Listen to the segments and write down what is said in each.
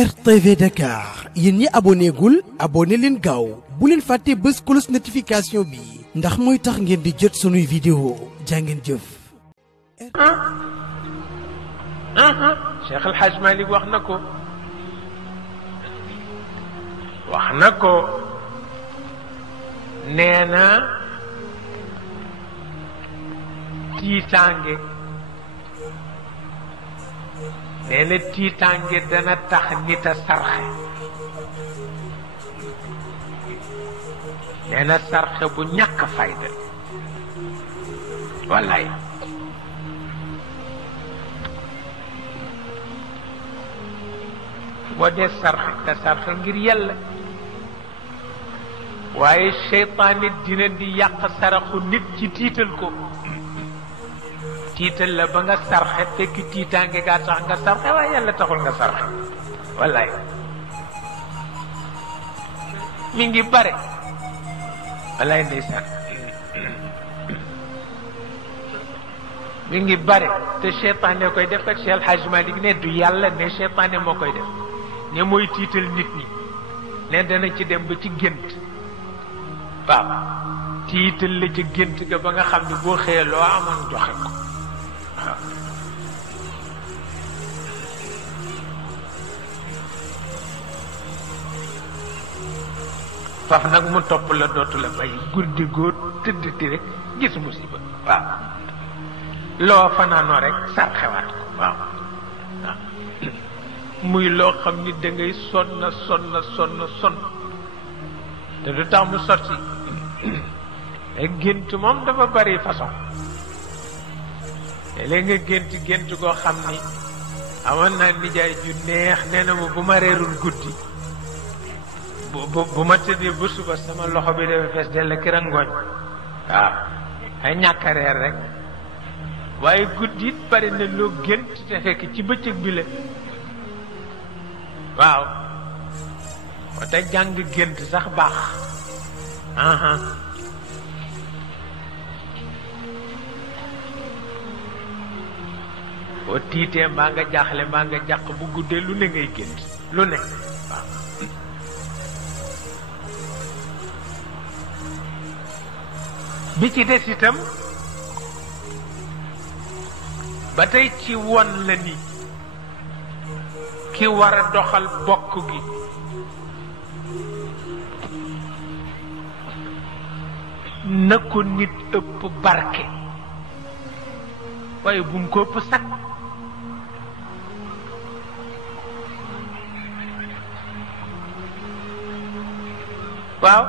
RTV Dakar yéen ñi abonné gul abonné leen gaaw bu leen fàtte bës cloche notification bi ndax mooy tax ngeen di jot sunuy vidéo jàngeen jëf. Cheikh El Hadj Malick wax na ko nee na tiitaange dana tax nit a sarxe nee na sarxe bu ñàkk fayda wallaay boo dee sarxe te sarxe ngir yàlla waaye seytaane dina di yàq saraxu nit ci tiital ko tiital la ba nga sarxe fekk tiitaange gaa tax nga sarxe waaye yàlla taxul nga sarxe wallaay mi ngi bare wallaay ndeysaan mi ngi bare te seytaane koy def ak Cheikh El Hadj Malick ne du yàlla ne seytaane moo koy def ne mooy tiital nit ñi ne dana ci dem ba ci gént waaw tiital la ci gént ga ba nga xam ne boo xëyee loo amoon joxe ko waaw faf nag mu topp la dootu la bàyyi guddi góor tëddati rek gis musiba waaw loo fanaanoo rek sarxewaat ko waaw waaw muy loo xam ni da ngay sonn te du tax mu sotti gént moom dafa bari façon léeg nga gént goo xam ni amoon naa nijaay ju neex nee na ma bu ma reerul guddi bu ma tëddee ba suba sama loxo bi dafa fees dell ki rangooñ waaw ay ñàkk a reer rek waaye guddi it bari na loo gént te fekk ci bëccëg bi la waaw moo tax jàng gént sax baax boo tiitee mbaa nga jaaxle mbaa nga jàq bu guddee lu ne ngay gént lu ne waaw bi ci des itam ba tey ci won la ni ki war a doxal bokk gi na ko nit ëpp barke waaye bu mu ko ëpp sag waaw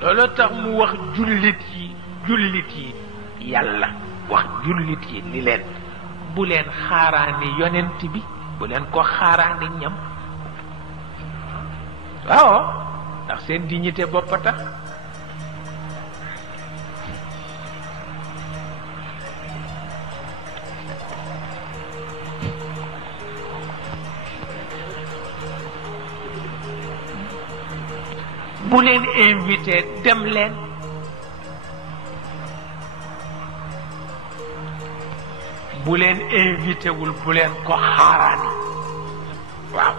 looloo tax mu wax jullit yi yàlla wax jullit yi ni leen bu leen xaaraane yonent bi bu leen ko xaaraane ñam waaw ndax seen dignité bopp a tax bu leen invité dem leen bu leen invité wul bu leen ko xaaraani waaw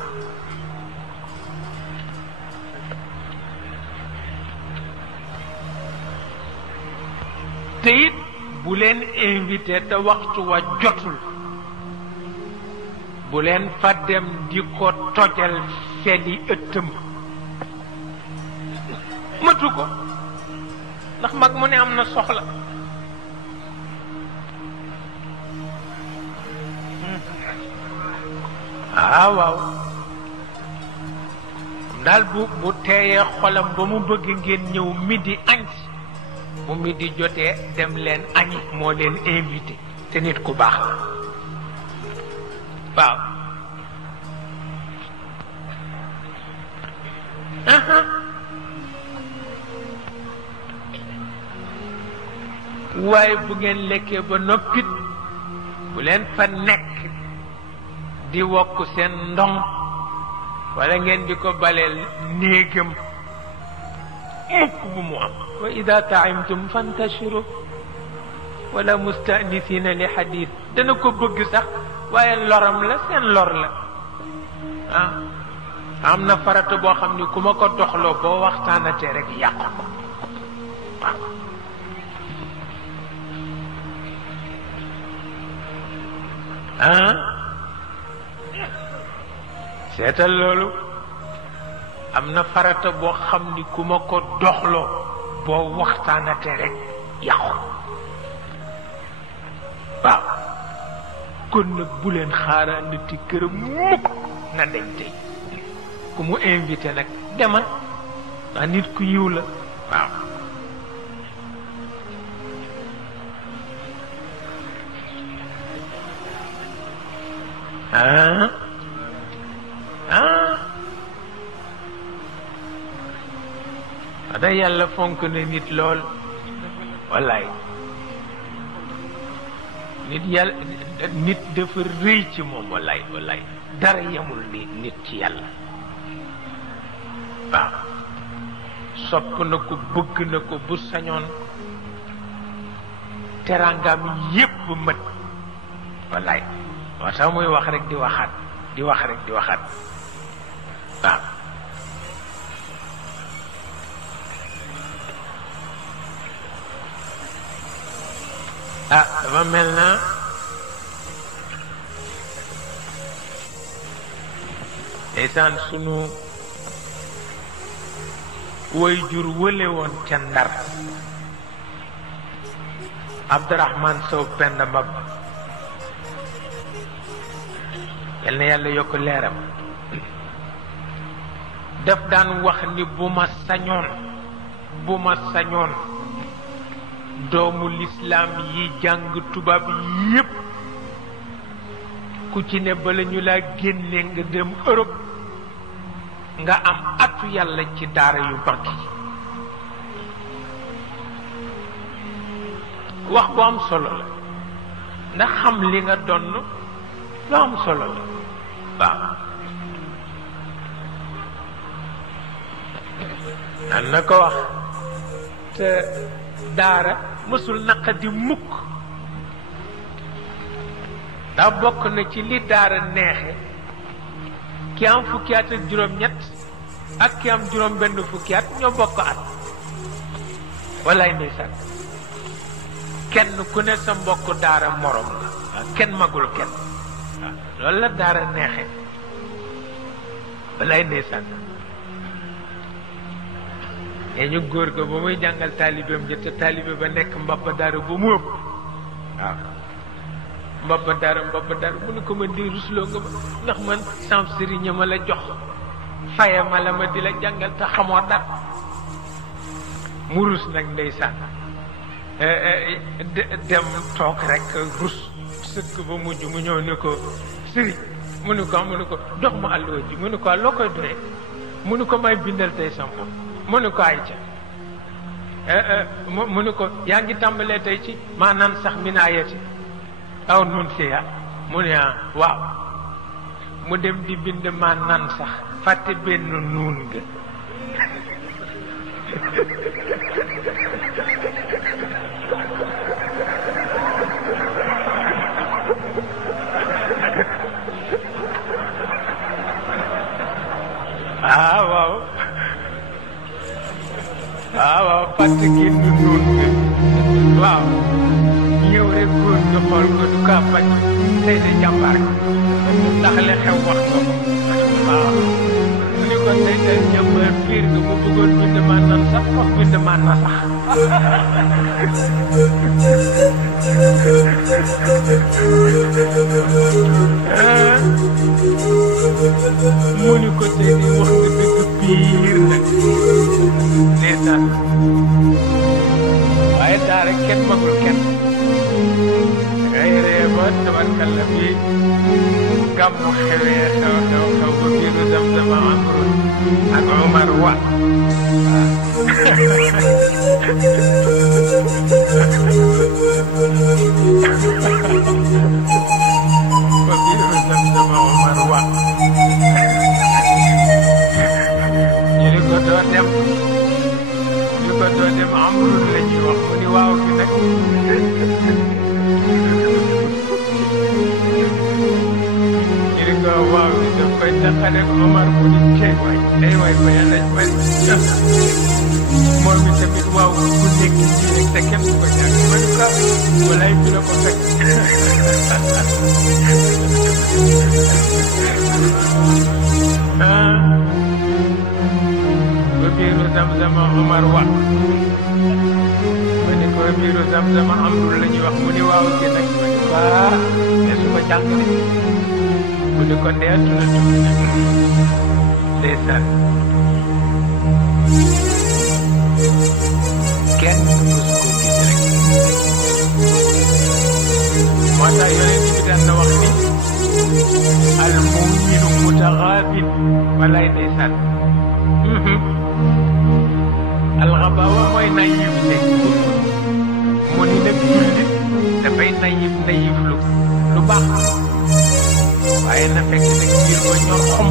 te it bu leen invité te waxtu wa jotul bu leen fa dem di ko tojal feli ëttëm matu ko ndax mag mu ne am na soxla waaw daal bu teeyee xolam ba mu bëgg ngeen ñëw midi añ bu midi jotee dem leen añi moo leen invité te nit ku baax la waaw waaye bu ngeen lekkee ba noppit bu leen fa nekk di wokk seen ndong wala ngeen di ko baleel néegam mukk bu mu am wa ida taimtum fantashiru wala mustanisina li xadis dana ko bëgg sax waaye loram la seen lor la ah am na farata boo xam ni ku ma ko doxloo boo waxtaanatee rek yàqu ko waaw ah seetal loolu am na farata boo xam ni ku ma ko doxloo boo waxtaanatee rek yàqu waaw kon nag bu leen xaaraanati këram mukk na dem tey ku mu invité nag demal ndax nit ku yiw la waaw da yàlla fonk na nit lool wallaay nit yàlla nit dafa rëy ci moom wallaay wallaay dara yemul ni nit ci yàlla waaw sopp na ko bëgg na ko bu sañoon teraangam yépp mët wallaay moo tax muy wax rek di waxaat di wax rek di waxaat waaw ah dafa mel na ndeysaan sunu way jur wële woon ca Ndar Abdourahman Sow Penda Mab yal na yàlla yokk leeram daf daan wax ni bu ma sañoon doomu lislaam yi jàng tubaab yépp ku ci ne bala ñu laa génne nga dem Europe nga am atu yàlla ci daara yu mag yi wax bu am solo la ndax xam li nga donn lu am solo la waaw an na ko wax te daara mësul naqadi mukk daa bokk na ci li daara neexe ki am fukki at ak juróom-ñett ak ki am juróom-benn fukki at ñoo bokk at wallaay ndeysaan kenn ku ne sa mbokk daara morom la kenn magul kenn waaw loolu la daara neexe wallaay ndeysaan ñu góor ga ba muy jàngal taalibeem ja te taalibe ba nekk mbabba daara ba mu ëpp waaw mbabba daara mu ne ko man di rusloo nga ma ndax man sam sëriñ ma la jox faye ma la ma di la jàngal te xamoo dara mu rus nag ndeysaan dem toog rek rus sëkk ba mujj mu ñëw ne ko sëriñ mu ne ko dox ma àlluwa ji mu ne ko loo koy doyee mu ne ko may bindal tey sam bopp mu ne ko ay ca mu ne ko yaa ngi tàmbalee tey ci maanaam sax min ayati aw nun fiya mu ne waaw mu dem di bind maanaam sax fàtte benn nuun nga waaw fàtte génn nuun nga waaw ñëw rek góor nga xool ko du kaa bañ tey de jàmbaar ndax li xew wax nga ko waaw mu ni ko tey de jàmbaar biir nga mu bëggoon bind maa nan sax wax bind maa na sax mu ni ko tey de wax nga dëgg biir nag ndeysaan waaye daara kenn magul kenn ngay ree ba tabarkalla bi gàmmu xewee xew ba biiru Zamzam Amru ak Omar Wa ba biiru Zamzam Omar Wa ñu ni ko doo dem Amru la ñuy wax mu ni waaw gi nag ñu ni ko waaw gi daf koy taxale ko Omar mu ni tey waay day waay ba yàlla bari moom tamit waaw ku nekk nii rek te kenn du ko jàng ma ni ko walaay fi la ko fekk ba biiru Zamzama Omar wax ma ni ko biiru Zamzama amrul la ñuy wax mu ni waaw gi nag ma ni ko mais su ma jàng ne mu ni ko ndee tuna tukki ndeysaan kenn mësu ko gis rek moo tax yonent bi daan na wax ni al mu'minu mutaxaafin walaay ndeysaan alxabaawa mooy naïveté mu ni nag jullit dafay naïf lu baax waaye na fekk nag biir ba ñor xom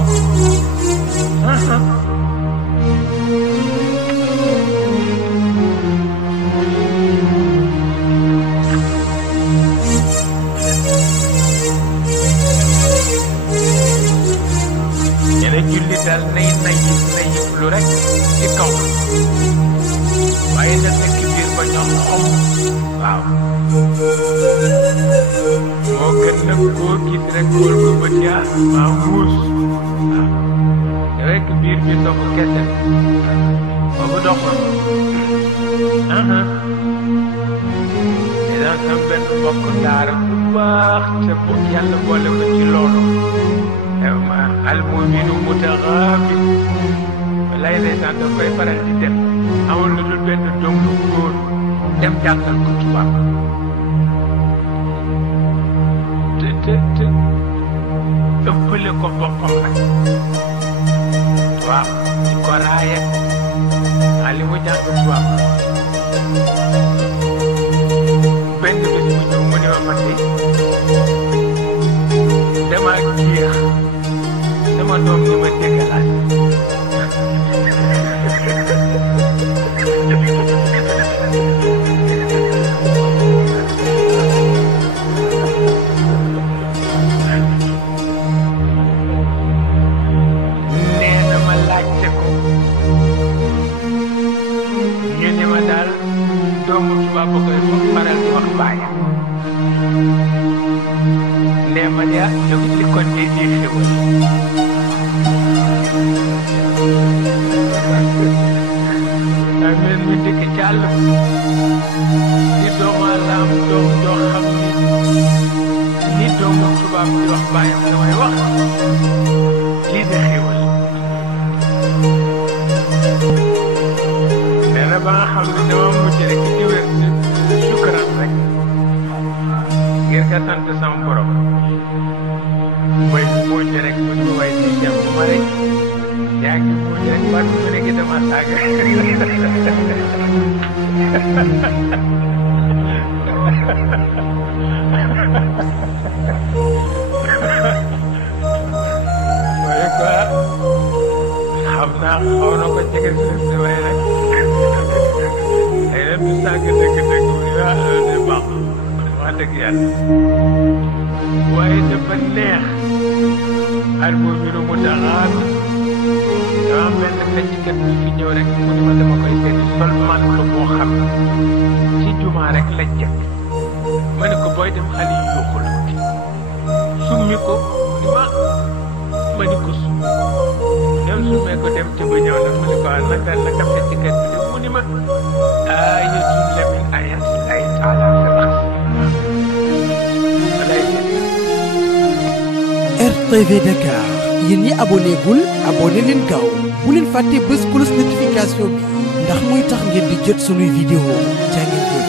ñene jullit daal nay naïf lu rek ci kaw waaye na fekk biir ba ñor xom waaw moo gën nag koo gis rek góor ko bët yaa maa muus waaw rek biir bi ndox kese boobu doxul dinaa sam benn mbokk daara bu baax te bu yàlla boole ko ci loolu al mu'minu mutaxaafin lay ndeysaan daf koy faral di def amul lu dul benn doom bu góor dem jàngal ko tubaab te ëppale ko boppam nag waaw di ko raaye li mu jàng tubaab benn bés mu ñëw mu ne ma man de dama géex sama doom ni ma déggalaat doomu tubaab ba koy faral di wax baayam nee ma de li kon de di xewal ameen mi dëkk ci àll di doomaalaam doom joo xam ni doomu tubaab di wax baayam damay wax lii de xewal nee na ba nga xam ne dama mujj rek ci wér sukkuraan rek ngir nga sant sama borom mooy mujj rek bu ñu way si jàmm ma rek yaa ngi mujj rek ba mu nekk dama saaga waaye quoi xam naa xaw na ko jege si waaye nag du sàgg dëgg-dëgg bu ñu wax de baax wax dëgg yàlla waaye dafa neex al mu'minu mutaxaafin dama am benn fecckat bi fi ñëw rek mu ni ma dama koy seeti sol mantu boo xam ci jumaa rek la jëkk ma ne ko booy dem xale yi yuuxu la summi ko ni ma ni ko summi dem summee ko dem ca ba ñëw nag ma ne ko naka fecckat bi de mu ni ma aayatun la min ayaatillahi taala RTV Dakar yéen ñi abonné gul abonné leen gaaw bu leen fàtte bës cloche notification bi ndax mooy tax ngeen di jot sunuy vidéo jaa ngeen jëf